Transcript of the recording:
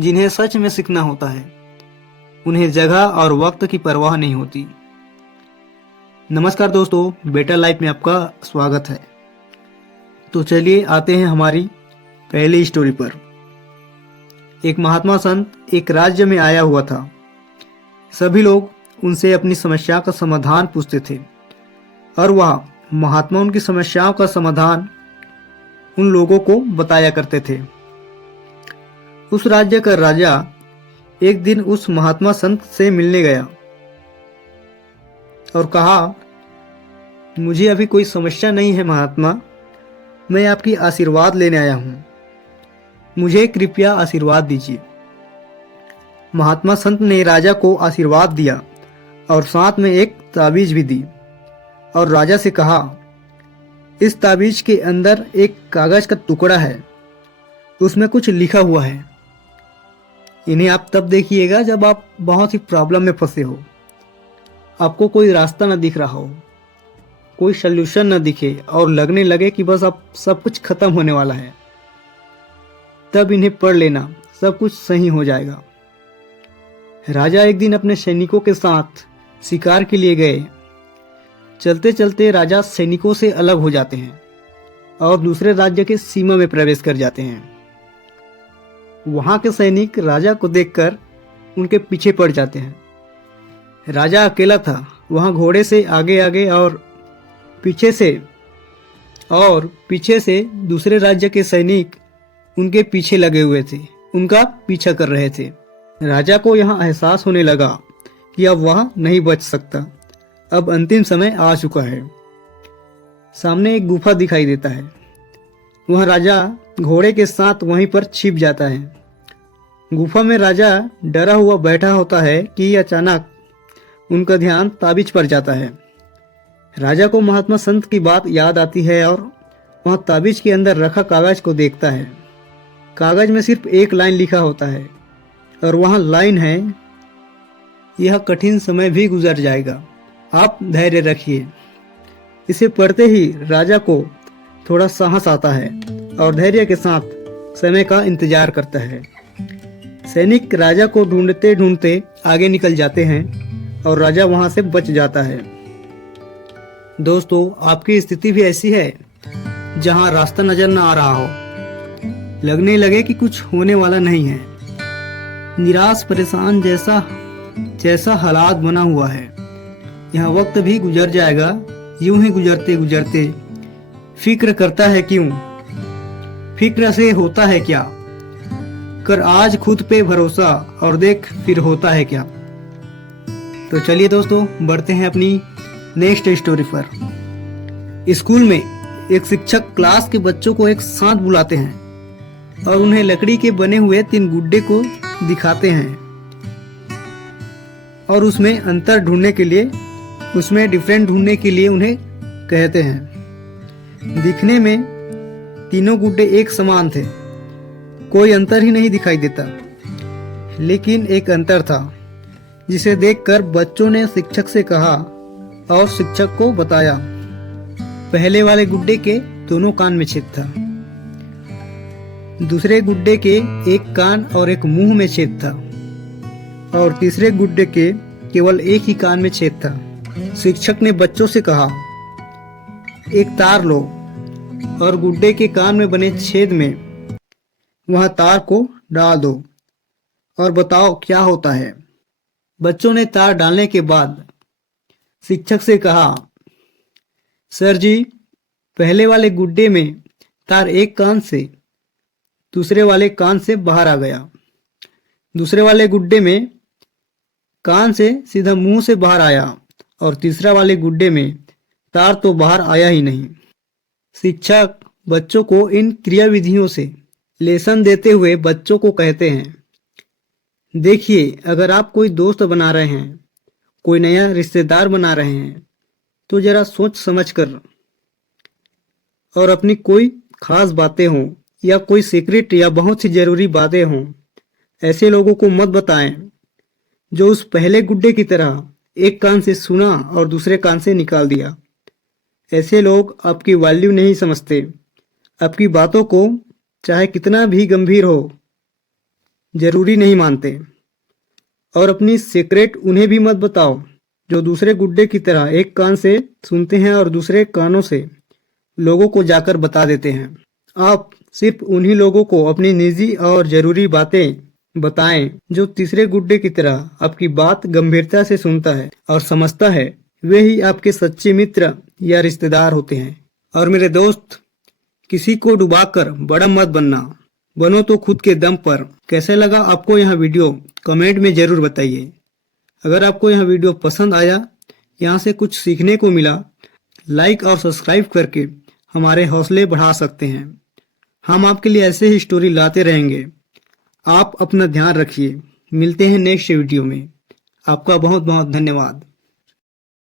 जिन्हें सच में सीखना होता है। उन्हें जगह और वक्त की परवाह नहीं होती। नमस्कार दोस्तों, बेटर लाइफ में आपका स्वागत है। तो चलिए आते हैं हमारी पहली स्टोरी पर। एक महात्मा संत एक राज्य में आया हुआ था। सभी लोग उनसे अपनी समस्या का समाधान पूछते थे और वह महात्मा उनकी समस्याओं का समाधान उन लोगों को बताया करते थे। उस राज्य का राजा एक दिन उस महात्मा संत से मिलने गया और कहा, मुझे अभी कोई समस्या नहीं है महात्मा, मैं आपकी आशीर्वाद लेने आया हूँ, मुझे कृपया आशीर्वाद दीजिए। महात्मा संत ने राजा को आशीर्वाद दिया और साथ में एक ताबीज भी दी और राजा से कहा, इस ताबीज के अंदर एक कागज का टुकड़ा है, उसमें कुछ लिखा हुआ है। इन्हें आप तब देखिएगा जब आप बहुत ही प्रॉब्लम में फंसे हो, आपको कोई रास्ता न दिख रहा हो, कोई सल्यूशन न दिखे और लगने लगे कि बस अब सब कुछ खत्म होने वाला है, तब इन्हें पढ़ लेना, सब कुछ सही हो जाएगा। राजा एक दिन अपने सैनिकों के साथ शिकार के लिए गए। चलते चलते राजा सैनिकों से अलग हो जाते हैं और दूसरे राज्य के सीमा में प्रवेश कर जाते हैं। वहां के सैनिक राजा को देखकर उनके पीछे पड़ जाते हैं। राजा अकेला था, वहां घोड़े से आगे आगे और पीछे से दूसरे राज्य के सैनिक उनके पीछे लगे हुए थे, उनका पीछा कर रहे थे। राजा को यहाँ एहसास होने लगा कि अब वह नहीं बच सकता, अब अंतिम समय आ चुका है। सामने एक गुफा दिखाई देता है। वह राजा घोड़े के साथ वहीं पर छिप जाता है। गुफा में राजा डरा हुआ बैठा होता है कि अचानक उनका ध्यान ताबीज पर जाता है। राजा को महात्मा संत की बात याद आती है और वह ताबीज के अंदर रखा कागज को देखता है। कागज में सिर्फ एक लाइन लिखा होता है और वह लाइन है, यह कठिन समय भी गुजर जाएगा, आप धैर्य रखिए। इसे पढ़ते ही राजा को थोड़ा साहस आता है और धैर्य के साथ समय का इंतजार करता है। सैनिक राजा को ढूंढते ढूंढते आगे निकल जाते हैं और राजा वहां से बच जाता है। दोस्तों, आपकी स्थिति भी ऐसी है जहां रास्ता नजर न आ रहा हो, लगने लगे कि कुछ होने वाला नहीं है, निराश परेशान जैसा हालात बना हुआ है। यह वक्त भी गुजर जाएगा, यूं ही गुजरते गुजरते फिक्र करता है क्यों, फिक्र से होता है क्या, कर आज खुद पे भरोसा और देख फिर होता है क्या। तो चलिए दोस्तों, बढ़ते हैं अपनी नेक्स्ट स्टोरी पर। स्कूल में एक शिक्षक क्लास के बच्चों को एक साथ बुलाते हैं और उन्हें लकड़ी के बने हुए 3 गुड्डे को दिखाते हैं और उसमें डिफरेंट ढूंढने के लिए उन्हें कहते हैं। दिखने में तीनों गुड्डे एक समान थे, कोई अंतर ही नहीं दिखाई देता, लेकिन एक अंतर था जिसे देखकर बच्चों ने शिक्षक से कहा और शिक्षक को बताया। पहले वाले गुड्डे के दोनों कान में छेद था, दूसरे गुड्डे के एक कान और एक मुंह में छेद था और तीसरे गुड्डे के केवल एक ही कान में छेद था। शिक्षक ने बच्चों से कहा, एक तार लो और गुड्डे के कान में बने छेद में वह तार को डाल दो और बताओ क्या होता है। बच्चों ने तार डालने के बाद शिक्षक से कहा, सर जी, पहले वाले गुड्डे में तार एक कान से दूसरे वाले कान से बाहर आ गया, दूसरे वाले गुड्डे में कान से सीधा मुंह से बाहर आया और तीसरा वाले गुड्डे में तार तो बाहर आया ही नहीं। शिक्षक बच्चों को इन क्रिया विधियों से लेसन देते हुए बच्चों को कहते हैं, देखिए, अगर आप कोई दोस्त बना रहे हैं, कोई नया रिश्तेदार बना रहे हैं, तो जरा सोच समझ कर और अपनी कोई खास बातें हों या कोई सीक्रेट या बहुत सी जरूरी बातें हों, ऐसे लोगों को मत बताएं जो उस पहले गुड्डे की तरह एक कान से सुना और दूसरे कान से निकाल दिया। ऐसे लोग आपकी वैल्यू नहीं समझते, आपकी बातों को चाहे कितना भी गंभीर हो जरूरी नहीं मानते। और अपनी सीक्रेट उन्हें भी मत बताओ जो दूसरे गुड्डे की तरह एक कान से सुनते हैं और दूसरे कानों से लोगों को जाकर बता देते हैं। आप सिर्फ उन्हीं लोगों को अपनी निजी और जरूरी बातें बताएं जो तीसरे गुड्डे की तरह आपकी बात गंभीरता से सुनता है और समझता है। वे ही आपके सच्चे मित्र या रिश्तेदार होते हैं। और मेरे दोस्त, किसी को डुबाकर बड़ा मत बनना, बनो तो खुद के दम पर। कैसे लगा आपको यह वीडियो कमेंट में जरूर बताइए। अगर आपको यह वीडियो पसंद आया, यहाँ से कुछ सीखने को मिला, लाइक और सब्सक्राइब करके हमारे हौसले बढ़ा सकते हैं। हम आपके लिए ऐसे ही स्टोरी लाते रहेंगे। आप अपना ध्यान रखिए। मिलते हैं नेक्स्ट वीडियो में। आपका बहुत बहुत धन्यवाद।